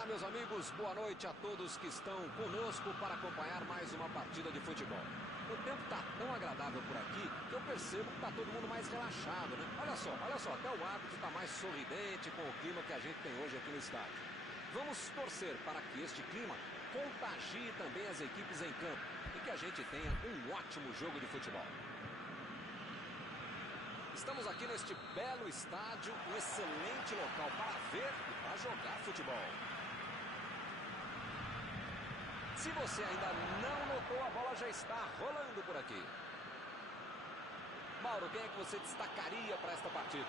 Olá, meus amigos, boa noite a todos que estão conosco para acompanhar mais uma partida de futebol. O tempo está tão agradável por aqui que eu percebo que está todo mundo mais relaxado, né? Olha só, até o árbitro está mais sorridente com o clima que a gente tem hoje aqui no estádio. Vamos torcer para que este clima contagie também as equipes em campo e que a gente tenha um ótimo jogo de futebol. Estamos aqui neste belo estádio, um excelente local para ver e para jogar futebol. Se você ainda não notou, a bola já está rolando por aqui. Mauro, quem é que você destacaria para esta partida?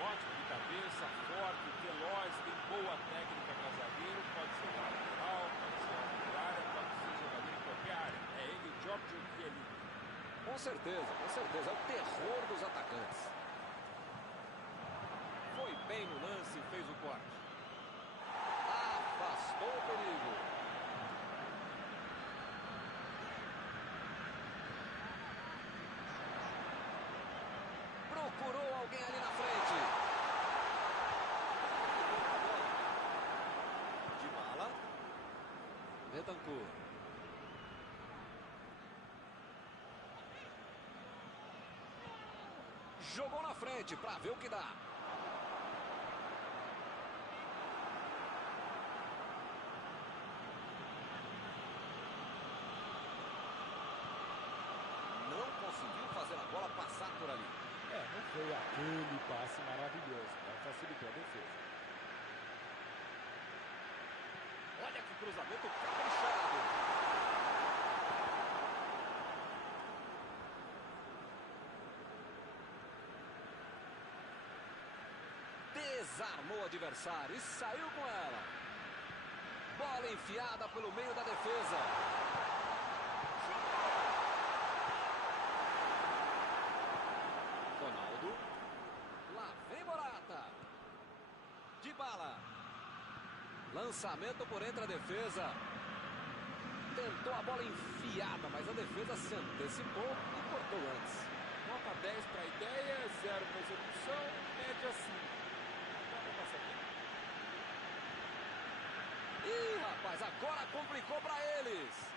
Ótimo de cabeça, forte, veloz, tem boa técnica para zagueiro, pode ser lateral, pode ser área, pode ser jogador em qualquer área. É ele, Giorgio Chiellini. Com certeza, é o terror dos atacantes. Foi bem no lance e fez o corte. Afastou o perigo. Procurou alguém ali na frente. Dybala. Bentancur. Jogou na frente para ver o que dá. Não conseguiu fazer a bola passar por ali. Não foi aquele passe maravilhoso, mas facilitou a defesa. Olha que cruzamento caprichado. Desarmou o adversário e saiu com ela. Bola enfiada pelo meio da defesa. Ronaldo. Lá vem Morata. Dybala. Lançamento por entre a defesa. Tentou a bola enfiada, mas a defesa se antecipou e cortou antes. Nota 10 para a ideia, 0 para a execução, média 5. Ih, rapaz, agora complicou para eles.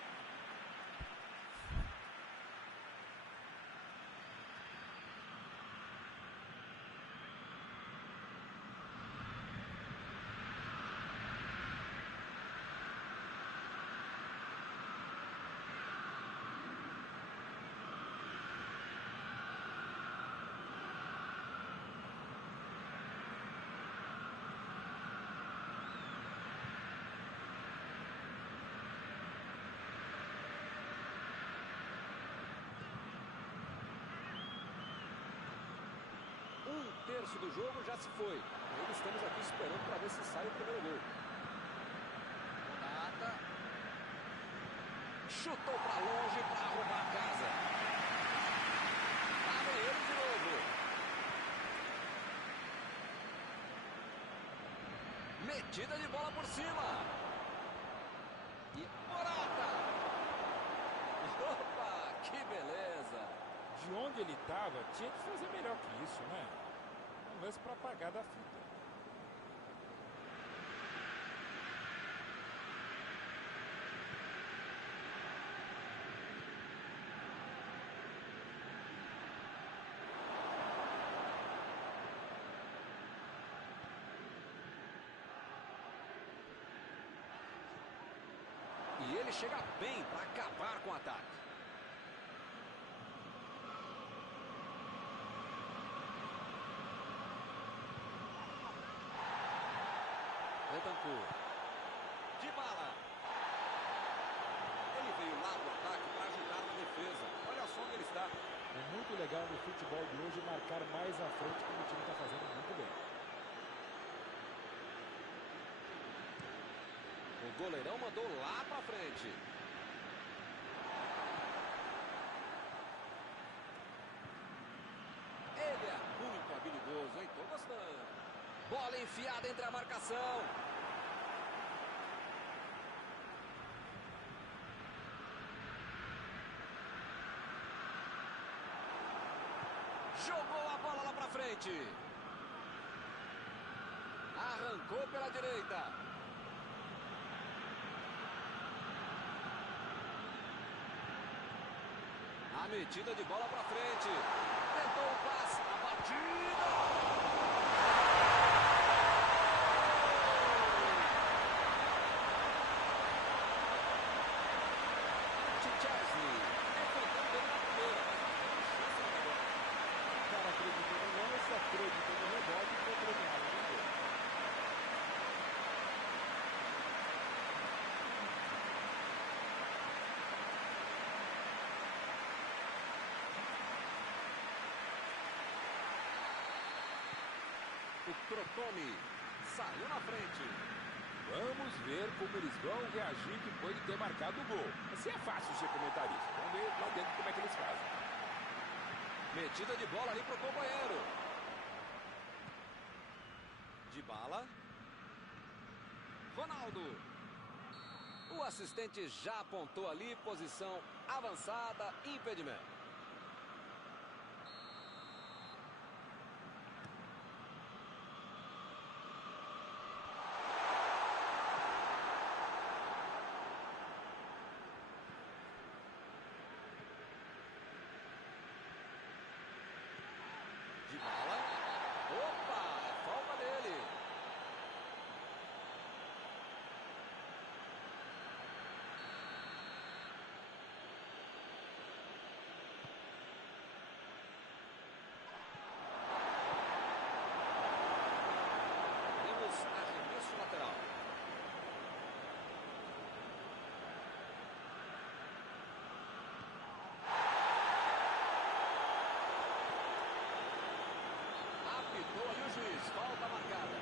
Um terço do jogo já se foi. Ainda estamos aqui esperando para ver se sai o primeiro gol. Morata. Chutou para longe para arrumar a casa. Lá vem ele de novo. Metida de bola por cima. E Morata. Opa, que beleza. De onde ele estava, tinha que fazer melhor que isso, né? Um lance para apagar da fita. E ele chega bem para acabar com o ataque. Bentancur. Dybala. Ele veio lá do ataque para ajudar na defesa. Olha só onde ele está. É muito legal no futebol de hoje marcar mais à frente, como o time está fazendo muito bem. O goleirão mandou lá para frente. Ele é muito habilidoso, hein? Tô gostando. Bola enfiada entre a marcação. Jogou a bola lá pra frente. Arrancou pela direita. A metida de bola para frente. Tentou o passe. A batida. Chesney. Defendendo bem na primeira, mas não teve chance no rebote. O cara acreditou no lance, acreditou no rebote e foi premiado no gol. O Crotone saiu na frente. Vamos ver como eles vão reagir depois de ter marcado o gol. Assim é fácil ser comentarista. Vamos ver lá dentro como é que eles fazem. Metida de bola ali pro companheiro. Dybala. Ronaldo. O assistente já apontou ali, posição avançada, impedimento. Dybala. Opa, é falta dele. Temos arremesso lateral. Apitou ali o juiz, falta marcada.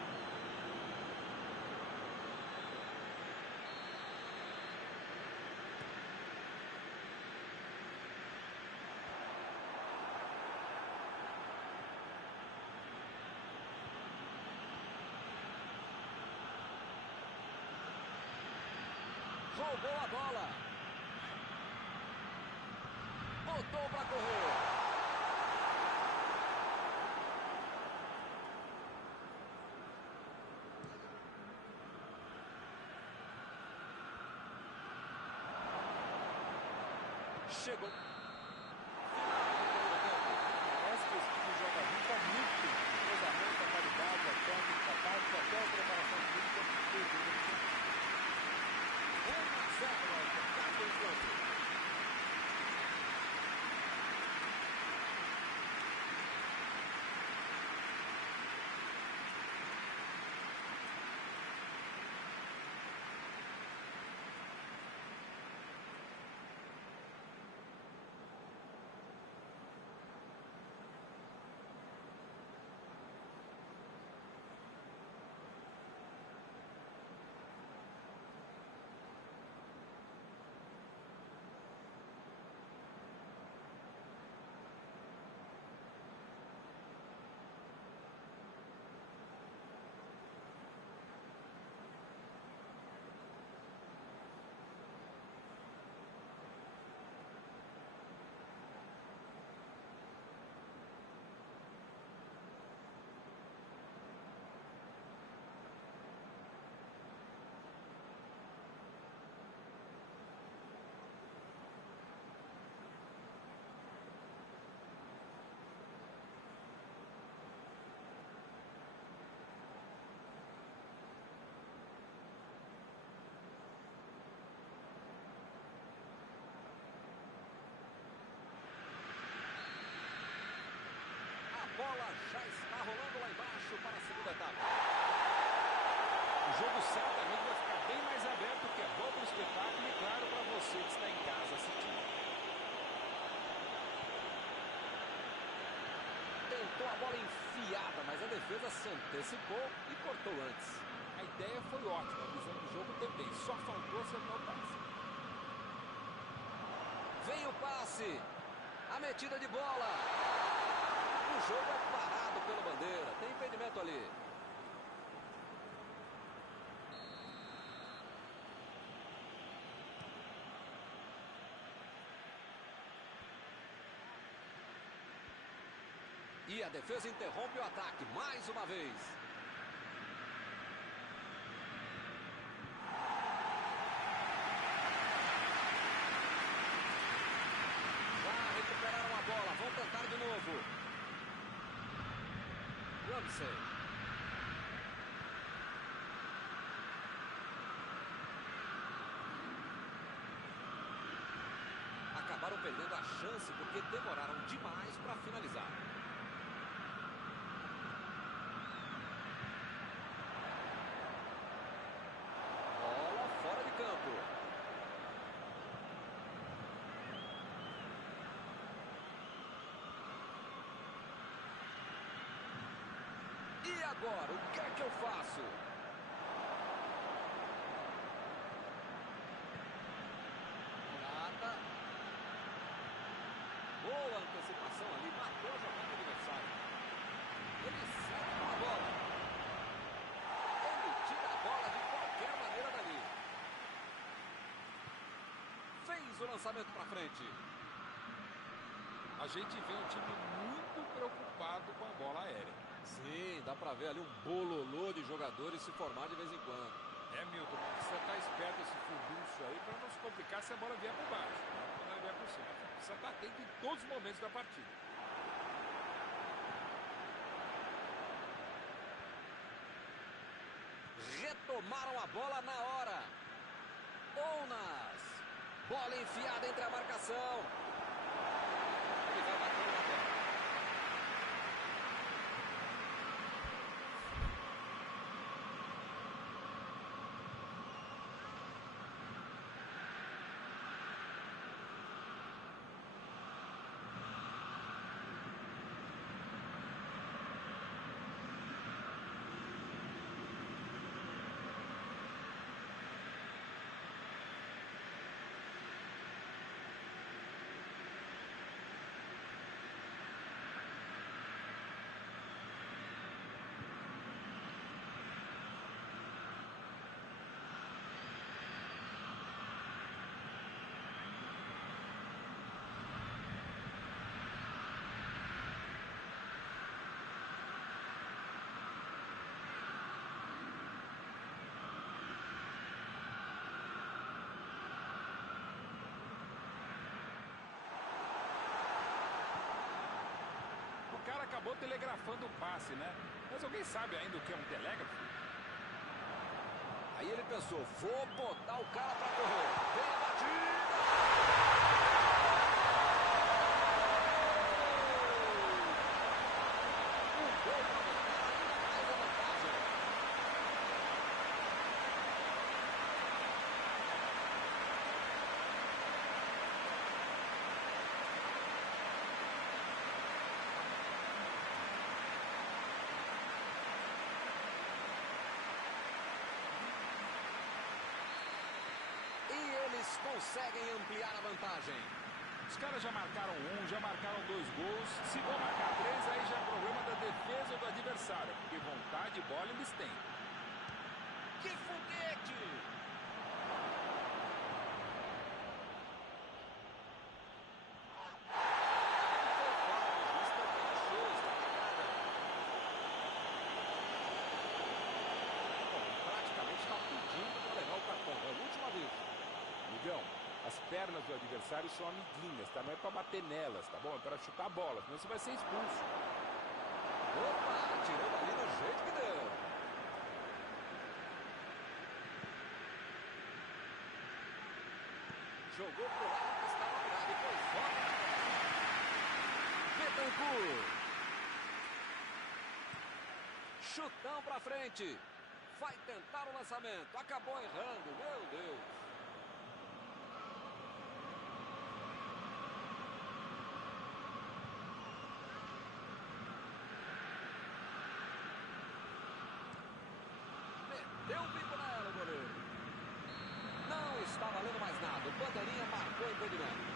Roubou a bola. Botou para correr. Chegou. Parece que esse time joga junto há muito tempo. Cruzamento, a qualidade, a técnica, a tática, até a preparação física. Bola já está rolando lá embaixo para a segunda etapa. O jogo certamente vai ficar bem mais aberto, que é bom para o espetáculo e claro para você que está em casa assistindo. Tentou a bola enfiada, mas a defesa se antecipou e cortou antes. A ideia foi ótima, a visão do jogo também. Só faltou acertar o passe. Vem o passe. A metida de bola. O jogo é parado pela bandeira. Tem impedimento ali. E a defesa interrompe o ataque mais uma vez. Já Ramsey. Acabaram perdendo a chance porque demoraram demais para finalizar. Bola fora de campo. E agora, o que é que eu faço? Morata. Boa antecipação ali, matou a jogada adversária. Ele segue com a bola. Ele tira a bola de qualquer maneira dali. Fez o lançamento para frente. A gente vê um time muito preocupado com a bola aérea. Sim, dá pra ver ali um bololô de jogadores se formar de vez em quando. É, Milton, mas precisa estar esperto esse furdunço aí para não se complicar se a bola vier por baixo. Quando ela vier por cima. Precisa estar atento em todos os momentos da partida. Retomaram a bola na hora. Ounas. Bola enfiada entre a marcação. Ele vai batendo na bola. O cara acabou telegrafando o passe, né? Mas alguém sabe ainda o que é um telégrafo? Aí ele pensou, vou botar o cara pra correr. Vem a batida! Um gol pra botar ainda mais a vantagem. Eles conseguem ampliar a vantagem. Os caras já marcaram um, já marcaram 2 gols. Se vão marcar 3, aí já é problema da defesa ou do adversário. Porque vontade e bola eles têm. Que foguete! Praticamente está pedindo para levar o cartão. É a última vez. Miguel, as pernas do adversário são amiguinhas, tá? Não é pra bater nelas, tá bom? É pra chutar a bola, senão você vai ser expulso. Opa, tirou dali do jeito que deu. Jogou pro lado que estava virado. Depois volta. Betancourt. Chutão pra frente. Vai tentar o lançamento. Acabou errando. Meu Deus. Meteu o bico nela, o goleiro. Não está valendo mais nada. O bandeirinha marcou o impedimento.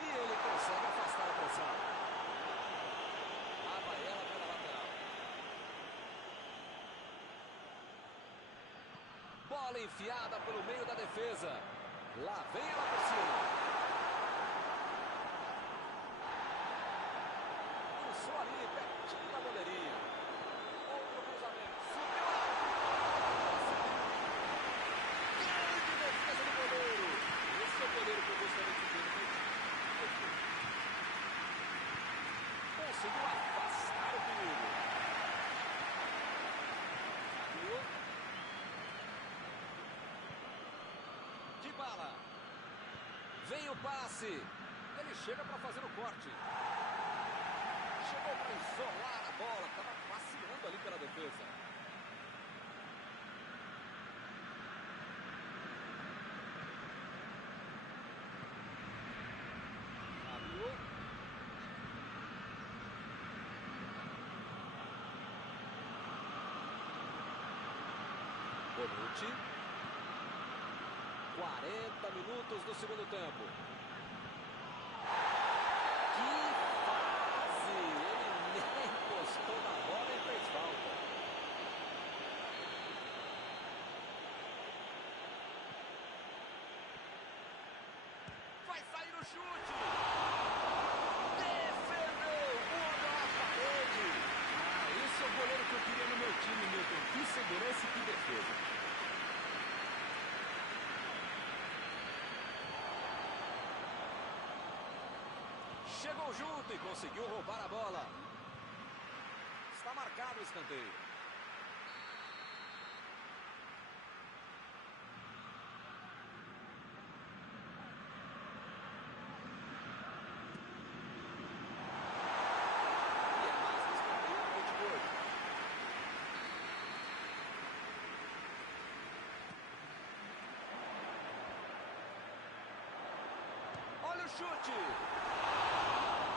E ele consegue afastar a pressão. Lá vai ela pela lateral. Bola enfiada pelo meio da defesa. Lá vem ela por cima. Lançou ali, pertinho da bandeirinha. Outro cruzamento. Subiu alto. Grande defesa. bala. Vem o passe. Ele chega para fazer o corte. Chegou para isolar a bola. Estava passeando ali pela defesa. Fábio. Bonucci. 40 minutos do segundo tempo. Que fase! Ele nem encostou na bola e fez falta. Vai sair o chute! Defendeu! Olha a parede! Esse é o goleiro que eu queria no meu time, Milton. Que segurança e que defesa. Chegou junto e conseguiu roubar a bola. Está marcado o escanteio. E é mais um escanteio no noite de hoje. Olha o chute.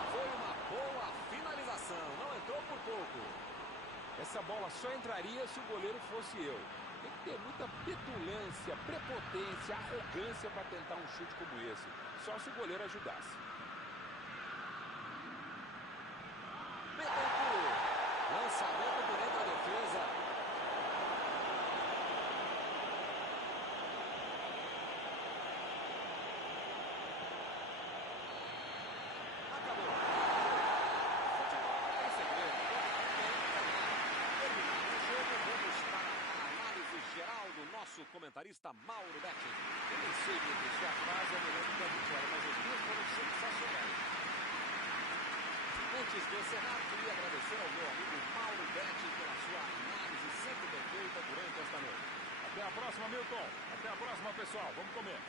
Foi uma boa finalização, não entrou por pouco. Essa bola só entraria se o goleiro fosse eu. Tem que ter muita petulância, prepotência, arrogância para tentar um chute como esse. Só se o goleiro ajudasse. Betancourt. Lançamento por dentro da defesa. Acabou. Futebol não tem segredo. Terminado o jogo, vamos para a análise geral do nosso comentarista Mauro Betti. Eu nem sei se a frase é melhor do que a vitória, mas as duas foram sensacionais. Antes de encerrar, queria agradecer ao meu amigo Mauro Betti pela sua análise sempre perfeita durante esta noite. Até a próxima, Milton. Até a próxima, pessoal. Vamos comer.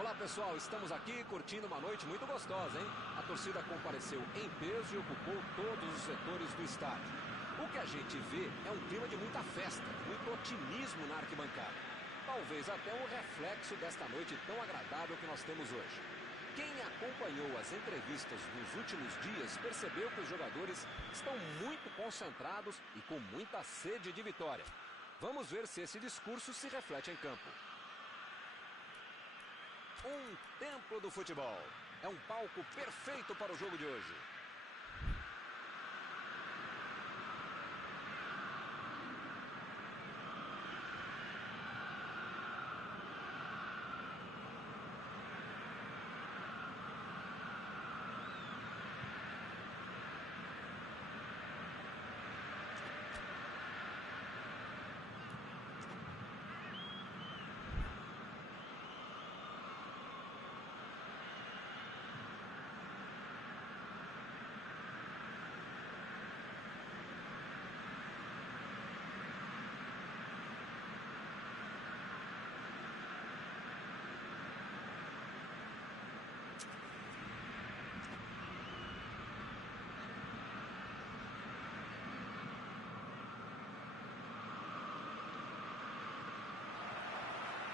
Olá pessoal, estamos aqui curtindo uma noite muito gostosa, hein? A torcida compareceu em peso e ocupou todos os setores do estádio. O que a gente vê é um clima de muita festa, muito otimismo na arquibancada. Talvez até um reflexo desta noite tão agradável que nós temos hoje. Quem acompanhou as entrevistas nos últimos dias percebeu que os jogadores estão muito concentrados e com muita sede de vitória. Vamos ver se esse discurso se reflete em campo. Um templo do futebol. É um palco perfeito para o jogo de hoje.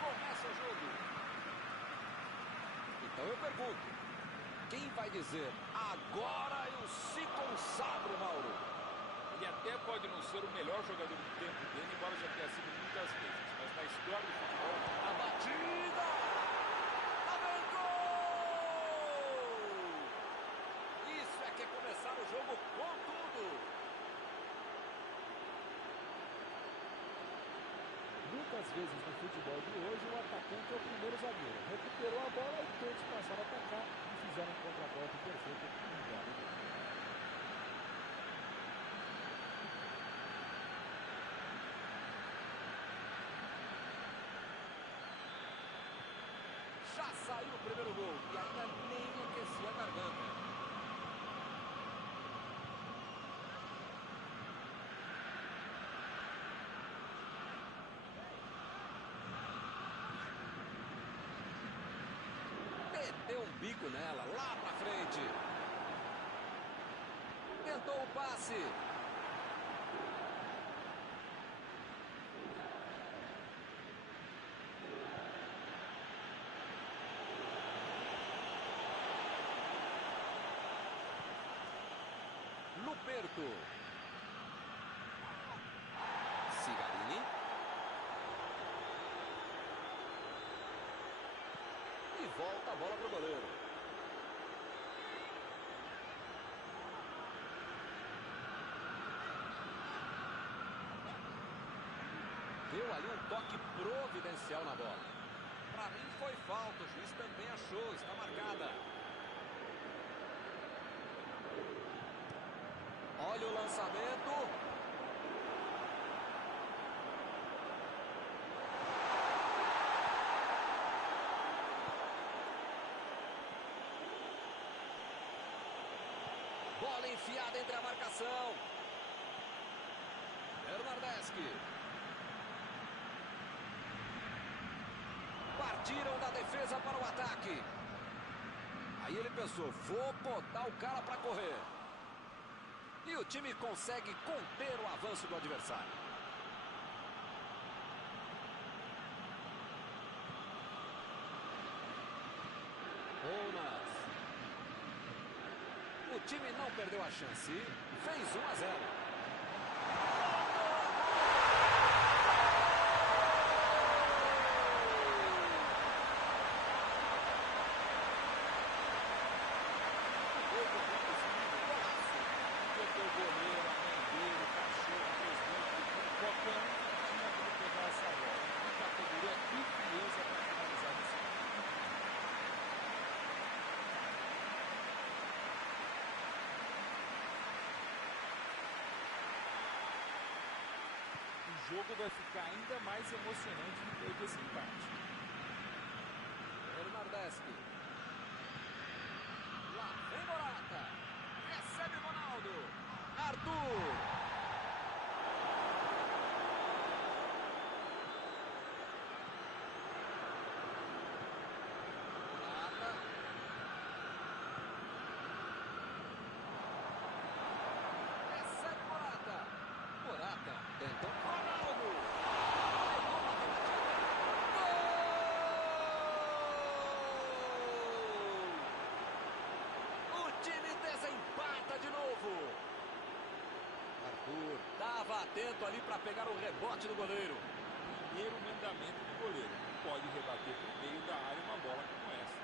Começa o jogo. Então eu pergunto, quem vai dizer agora eu se consagro, Mauro? Ele até pode não ser o melhor jogador do tempo dele, embora já tenha sido muitas vezes. Mas na história do futebol, A batida! Lá vem gol! Isso é que é começar o jogo com tudo! Muitas vezes no futebol de hoje, o atacante é o primeiro zagueiro. Recuperou a bola e todos passaram a atacar e fizeram um contragolpe perfeito. Já saiu o primeiro gol e ainda nem aquecia a garganta. Meteu um bico nela, lá pra frente. Tentou o passe. Luperto. Cigarini. E volta a bola pro goleiro. Deu ali um toque providencial na bola. Pra mim foi falta, o juiz também achou, está marcada. Olha o lançamento. Bola enfiada entre a marcação. Bernardeschi. Partiram da defesa para o ataque. Aí ele pensou, vou botar o cara para correr. E o time consegue conter o avanço do adversário. Bonas. O time não perdeu a chance e fez 1-0. O jogo vai ficar ainda mais emocionante depois desse empate. Bernardeschi. Lá vem Morata. Recebe Ronaldo. Arthur. Estava atento ali para pegar o rebote do goleiro. Primeiro mandamento do goleiro: não pode rebater por meio da área uma bola como essa.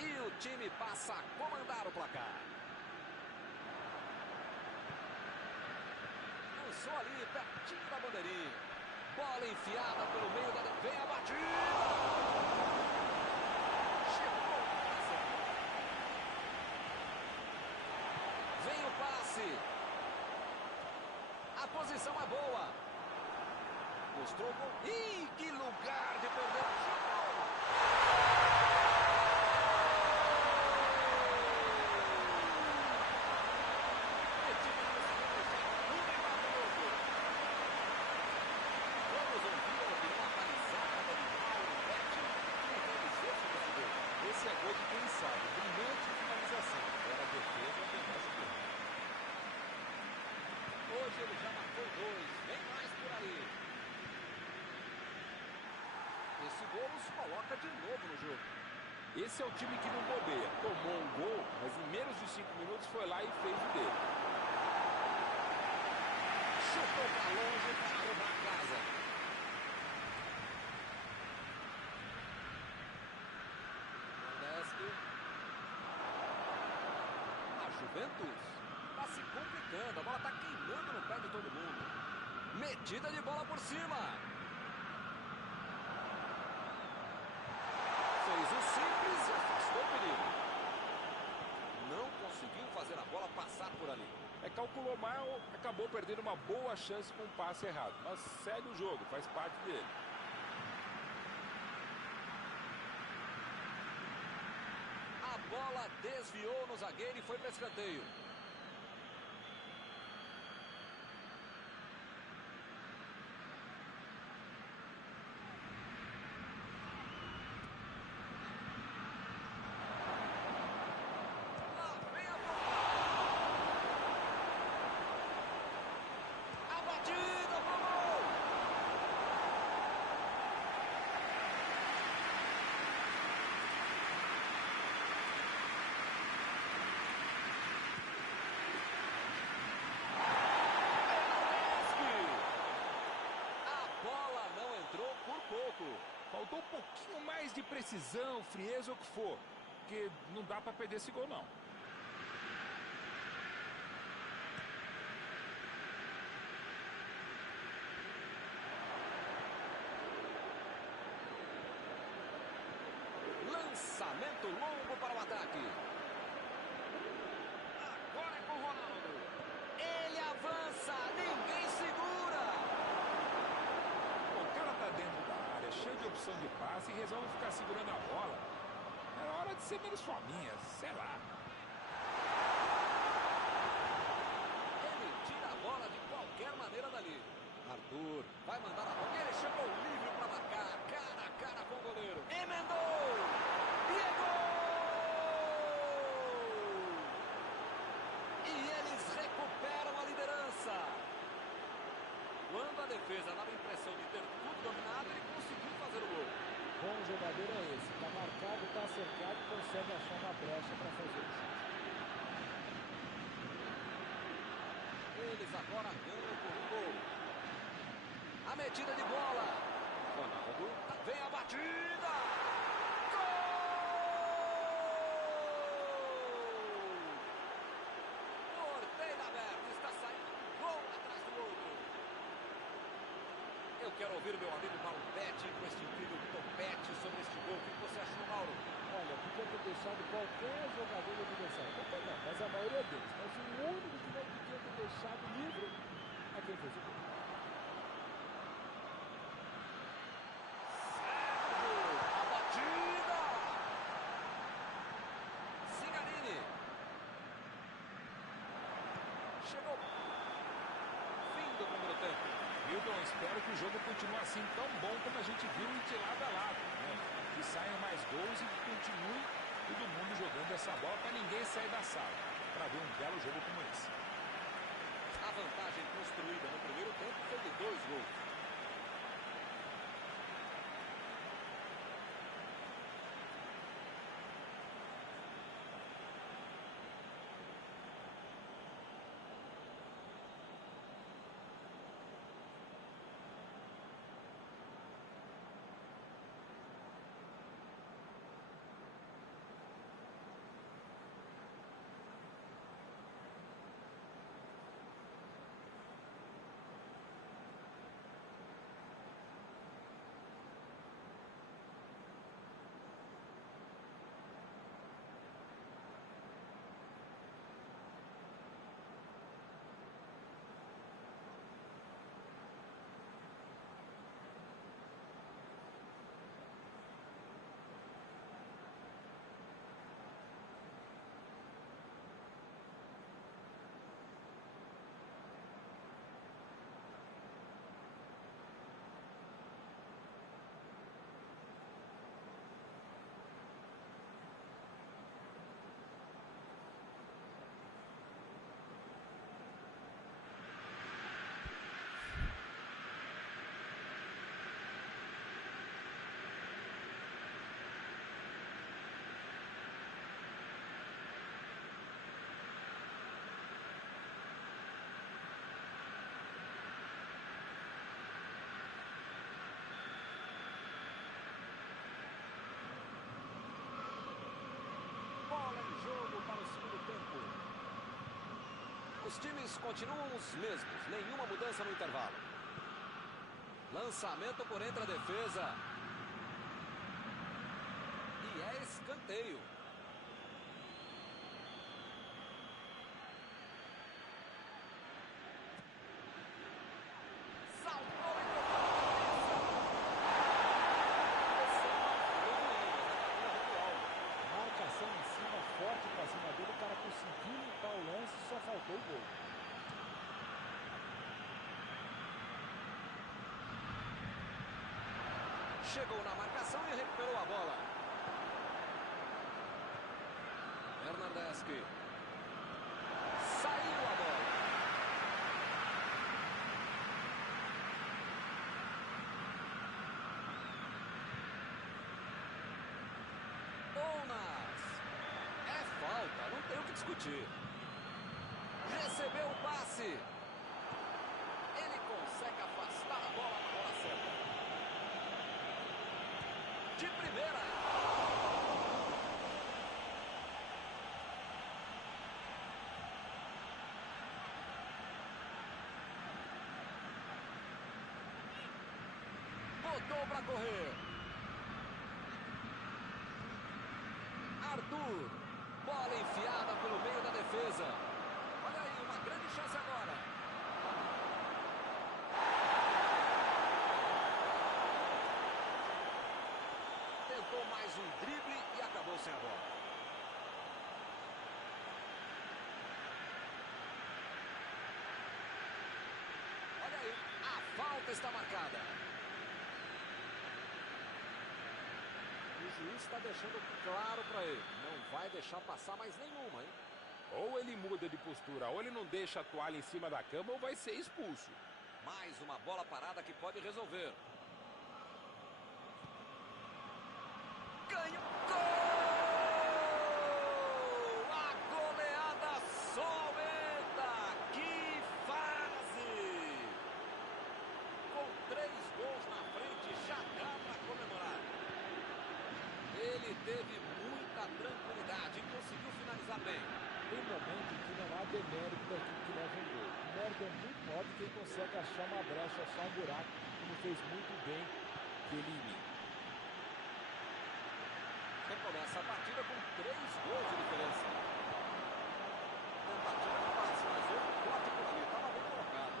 E o time passa a comandar o placar. Lançou ali, pertinho da bandeirinha. Bola enfiada pelo meio da... Vem a batida! Chegou! Vem o passe. A posição é boa. Mostrou gol. Ih, que lugar de perder a chutou! Vamos ouvir a opinião atualizada de Mauro Betti. O que quer dizer sobre esse gol? Esse é gol de quem sabe. Brilhante finalização. Agora a defesa tem mais o que. Hoje ele já marcou 2. Vem mais por aí. Esse gol nos coloca de novo no jogo. Esse é o time que não bobeia. Tomou um gol, mas em menos de 5 minutos foi lá e fez o dele. Chutou para longe para arrumar a casa. Nordeste. A Juventus está se complicando. A bola está queimando no pé de todo mundo. Metida de bola por cima. Fez o simples e afastou o perigo. Não conseguiu fazer a bola passar por ali. Calculou mal, acabou perdendo uma boa chance com um passe errado. Mas segue o jogo, faz parte dele. A bola desviou no zagueiro e foi para escanteio. Faltou um pouquinho mais de precisão, frieza ou o que for. Porque não dá para perder esse gol, não. Lançamento longo para o ataque. Agora é com o Ronaldo. Ele avança, ninguém segura. O cara tá dentro da área, cheio de opção de passe e resolve ficar segurando a bola. Era hora de ser menos fominha, sei lá. Ele tira a bola de qualquer maneira dali. Arthur vai mandar a bola. Ele chegou livre para marcar, cara a cara com o goleiro. Emendou! E é gol! E eles recuperam a liderança. Quando a defesa dava a impressão de ter tudo dominado, ele conseguiu fazer o gol. Bom jogador é esse. Está marcado, está cercado, consegue achar uma brecha para fazer o chute. Eles agora ganham por um gol. A metida de bola. Ronaldo. Vem a batida. Gol! Porteiro aberto. Está saindo um gol atrás do outro. Eu quero ouvir o meu amigo Mauro Betti com este incrível topete sobre este gol. O que você achou, Mauro? Olha, podia ter deixado qualquer jogador do adversário. Qualquer não, mas a maioria deles. Mas o único que não podia ter deixado livre é quem fez o gol. A batida! Cigarini. Chegou. Fim do primeiro tempo. Milton, espero que o jogo continue assim tão bom como a gente viu de lado a lado, né? Que saiam mais gols e que continue todo mundo jogando essa bola para ninguém sair da sala, para ver um belo jogo como esse. A vantagem construída no primeiro tempo foi de 2 gols. Os times continuam os mesmos, nenhuma mudança no intervalo. Lançamento por entre a defesa. E é escanteio. Saltou e marcação em cima, forte pra cima dele, o cara conseguiu limpar o lance, só faltou o gol. chegou na marcação e recuperou a bola. Bernardeschi. Saiu a bola. Ounas. É falta, não tem o que discutir. Recebeu o passe. Ele consegue afastar a bola na hora certa. De primeira. Botou para correr. Arthur. Bola enfiada pelo meio da defesa. Olha aí, uma grande chance agora. Tentou mais um drible e acabou sem a bola. Olha aí, a falta está marcada. O juiz está deixando claro para ele. Não vai deixar passar mais nenhuma, hein? Ou ele muda de postura, ou ele não deixa a toalha em cima da cama, ou vai ser expulso. Mais uma bola parada que pode resolver. Ganhou! Gol! A goleada só aumenta! Que fase! Com 3 gols na frente, já dá para comemorar. Ele teve muita tranquilidade e conseguiu finalizar bem. Tem momento em que não há demérito da equipe que leva um gol. O mérito é muito maior do que quem consegue achar uma brecha, achar um buraco, como fez muito bem Chiellini. Recomeça a partida com 3 gols de diferença. Tentativa de passe, mas houve um corte por ali, estava bem colocado.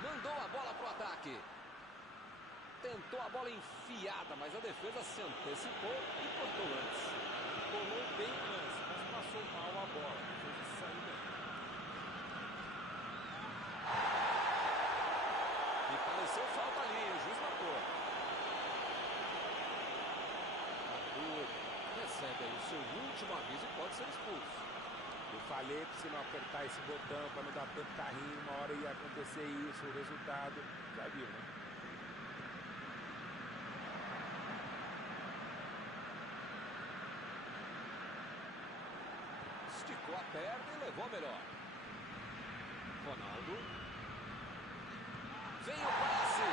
Mandou a bola para o ataque. Tentou a bola enfiada, mas a defesa se antecipou e cortou antes. Colou bem o lance, mas passou mal a bola. A defesa saiu bem. E pareceu falta ali, o juiz marcou. Arthur recebe aí o seu último aviso e pode ser expulso. Eu falei pra você não apertar esse botão, pra não dar tanto carrinho, uma hora ia acontecer isso, o resultado, já viu, né? Esticou a perna e levou a melhor. Ronaldo. Vem o passe.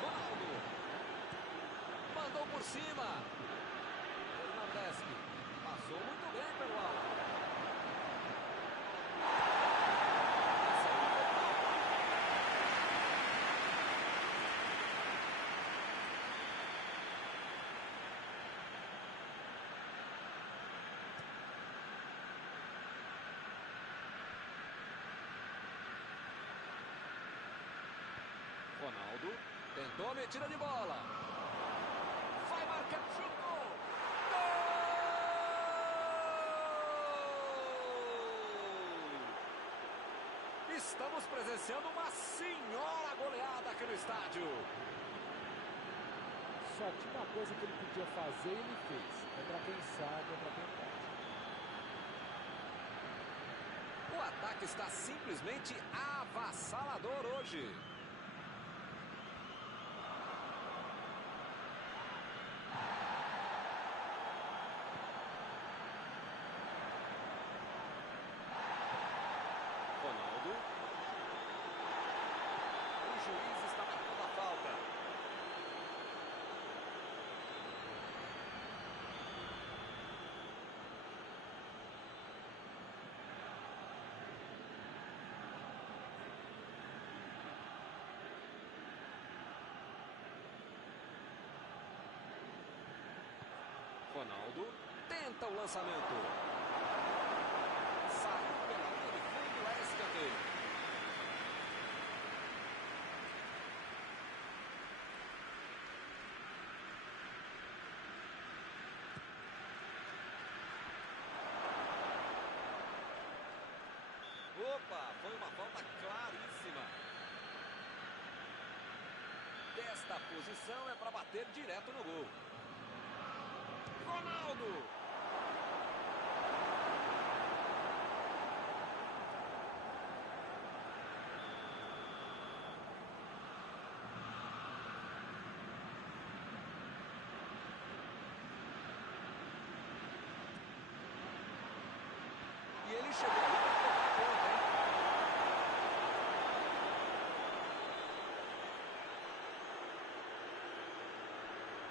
Ronaldo. Mandou por cima. Bernardeschi. Passou muito bem pelo alto. Ronaldo tentou a metida de bola. Vai marcar, chutou. Gol! Estamos presenciando uma senhora goleada aqui no estádio. Só tinha uma coisa que ele podia fazer e ele fez. É pra quem sabe, é pra quem pode. O ataque está simplesmente avassalador hoje. Ronaldo tenta o lançamento. Saiu pela linha de fundo, é escanteio. Opa, foi uma falta claríssima. Desta posição é para bater direto no gol. Ronaldo! E ele chegou ali para colocar a ponta, hein?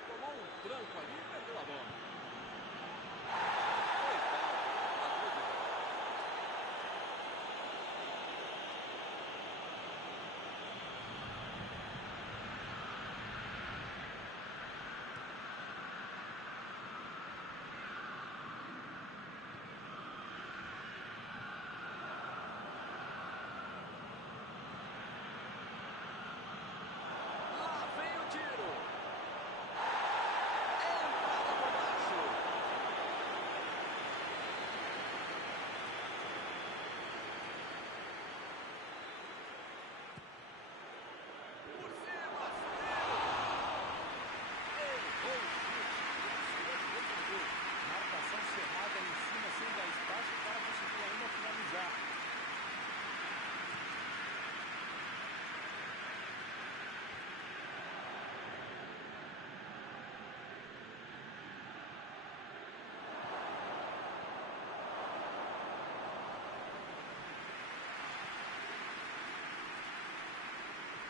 Tomou um tranco ali e perdeu a bola. Foi falta, a dúvida. Lá vem o tiro. Entrada por baixo. Por cima, subiu. Errou o chute. Marcação cerrada em cima, sem dar espaço, o cara conseguiu ainda finalizar.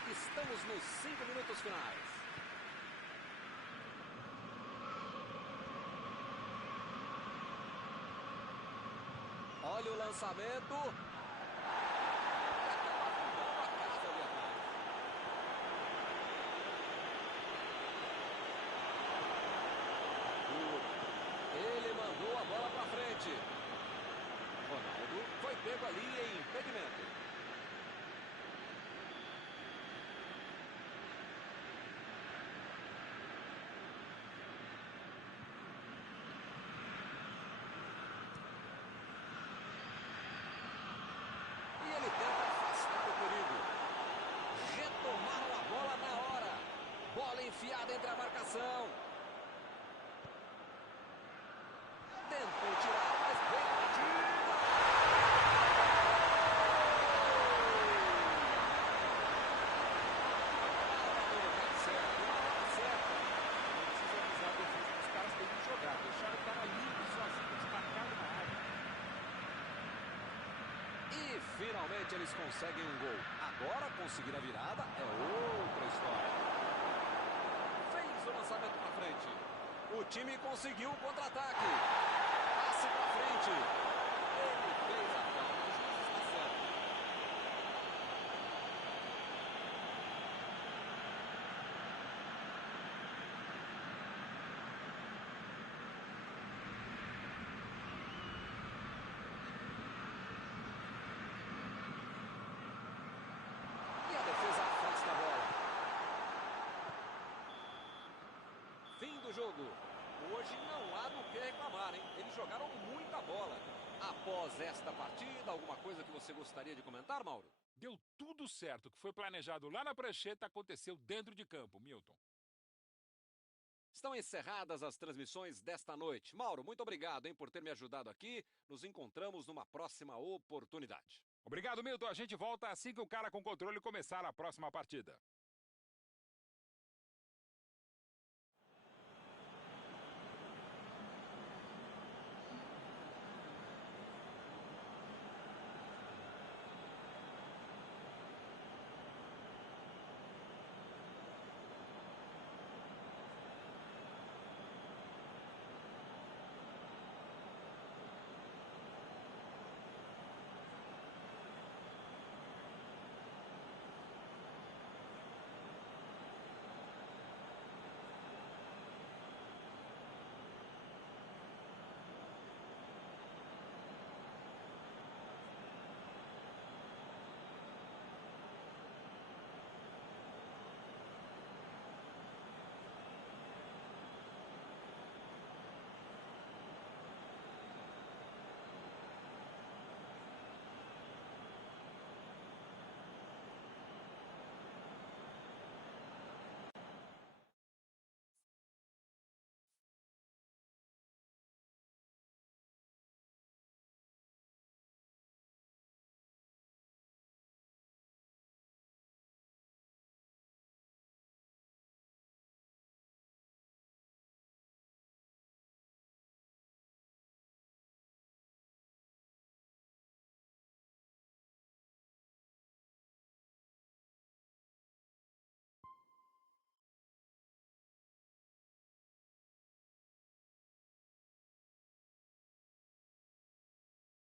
Estamos nos 5 minutos finais. Olha o lançamento. E acaba arrumando a casa ali atrás. Ele mandou a bola para frente. Ronaldo foi pego ali em impedimento. E ele tenta afastar o perigo. Retomaram a bola na hora. Bola enfiada entre a marcação. Tentou tirar, mas bem batida. Estava no lugar certo, na hora certa. Não precisa avisar a defesa que os caras têm que jogar. Deixaram o cara livre, sozinho, desmarcado na área. E finalmente eles conseguem um gol. Agora conseguir a virada é outra história. Fez o lançamento para frente. O time conseguiu o contra-ataque. Passe para frente. Ele fez a falta. O juiz está certo. E a defesa afasta a bola. Fim do jogo. Hoje não há do que reclamar, hein? Eles jogaram muita bola. Após esta partida, alguma coisa que você gostaria de comentar, Mauro? Deu tudo certo. O que foi planejado lá na prancheta aconteceu dentro de campo, Milton. Estão encerradas as transmissões desta noite. Mauro, muito obrigado, hein, por ter me ajudado aqui. Nos encontramos numa próxima oportunidade. Obrigado, Milton. A gente volta assim que o cara com controle começar a próxima partida.